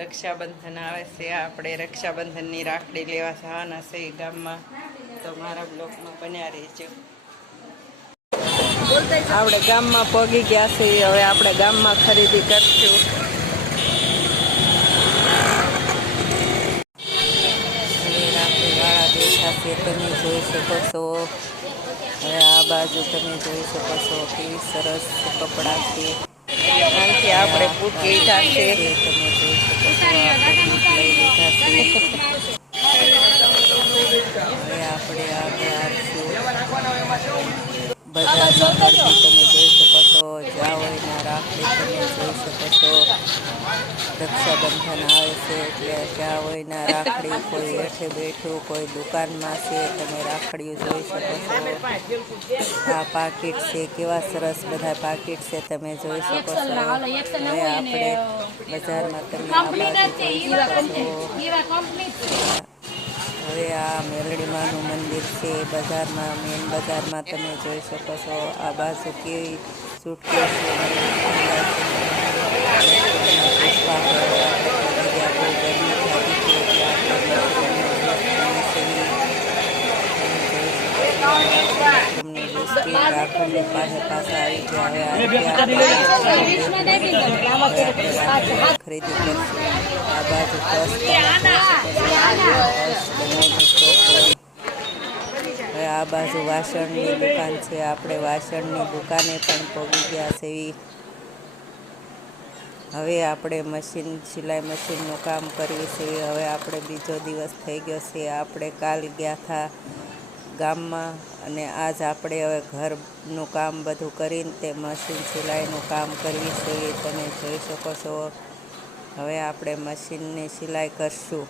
રક્ષાબંધન આવે છે, આપણે રક્ષાબંધનની રાખડી લેવા જવાના છે ગામમાં, તો મારા બ્લોગમાં બન્યા રહેજો. આપણે ગામમાં પગી ગયા છીએ, હવે આપણે ગામમાં ખરીદી કરશું. રાખડીવાળા બેઠા છે, તમે જોઈ શકો છો. હવે આ બાજુ તમે જોઈ શકો છો કેવી સરસ કપડાં છે. આનાથી આપણે બૂટ લીધા છે, તમે જોઈ શકો છો. આપણે બૂટ લઈ લીધા છે. હવે આપણે આગળ આવશું બજારમાં. ગરબી તમે જોઈ શકો છો. જાવયના રાખડી તમે જોઈ શકો છો. રક્ષાબંધન આવે છે એટલે જાવયના રાખડી, કોઈ હેઠે બેઠું, કોઈ દુકાનમાં છે, તમે રાખડીઓ જોઈ શકો છો. આ પાકીટ છે, કેવા સરસ બધા પાકીટ છે, તમે જોઈ શકો છો. હવે આપણે બજારમાં તમે આ બાજુ જોઈ શકો છો. હવે આ મેલડીમાનું મંદિર છે બજારમાં, મેન બજારમાં તમે જોઈ શકો છો. આ બાજુ કેવી સુટકેસ છે. રાખડી પાસે પાછા આવી ગયા. ખરીદી કરશું. આ બાજુ હવે આ બાજુ વાસણની દુકાન છે, આપણે વાસણની દુકાને પણ પહોંચી ગયા છે. હવે આપણે મશીન, સિલાઈ મશીનનું કામ કરવી છે. હવે આપણે બીજો દિવસ થઈ ગયો છે. આપણે કાલ ગયા હતા ગામમાં અને આજ આપણે હવે ઘરનું કામ બધું કરીને તે મશીન સિલાઈનું કામ કરવી છે, તમે જોઈ શકો છો. હવે આપણે મશીનની સિલાઈ કરશું.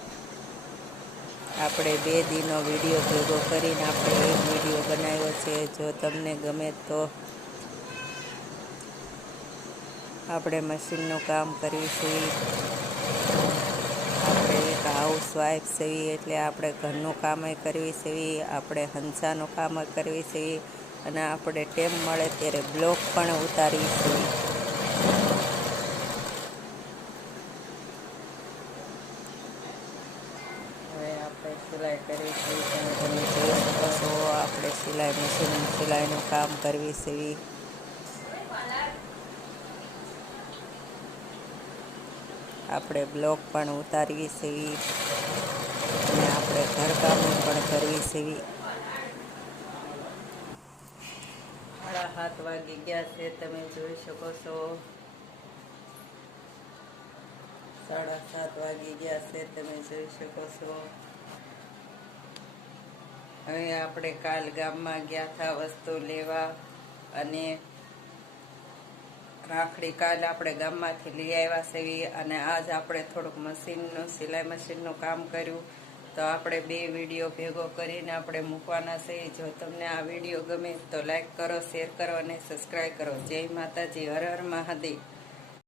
આપણે 2 દીનો વિડીયો ભેગો કરીને આપણે એક વિડીયો બનાવ્યો છે. જો તમને ગમે તો આપણે મશીનનું કામ કરીશું. આપણે એક હાઉસવાઈફ છીએ એટલે આપણે ઘરનું કામ કરવી છે, આપણે હંસાનું કામ કરવી છે અને આપણે ટાઈમ મળે ત્યારે બ્લોગ પણ ઉતારીશું. હવે આપણે સિલાઈ કરીશું. તમે જોઈ શકો છો. આપણે સિલાઈ મશીન સિલાઈનું કામ કરવી છે. આપણે બ્લોગ પણ ઉતારવી છે અને આપણે ઘરકામ પણ કરવી છે. 7:30 વાગી ગયા છે, તમે જોઈ શકો છો. 7:30 વાગી ગયા છે, તમે જોઈ શકો છો. હવે આપણે કાલ ગામમાં ગયા હતા વસ્તુ લેવા અને રાખડી કાલ આપણે ગામમાંથી લઈ આવ્યા છે અને આજ આપણે થોડુંક મશીનનું, સિલાઈ મશીનનું કામ કર્યું. તો આપણે 2 વિડીયો ભેગો કરીને આપણે મૂકવાના છે. જો તમને આ વિડીયો ગમે તો લાઈક કરો, શેર કરો અને સબસ્ક્રાઈબ કરો. જય માતાજી, હર હર મહાદેવ.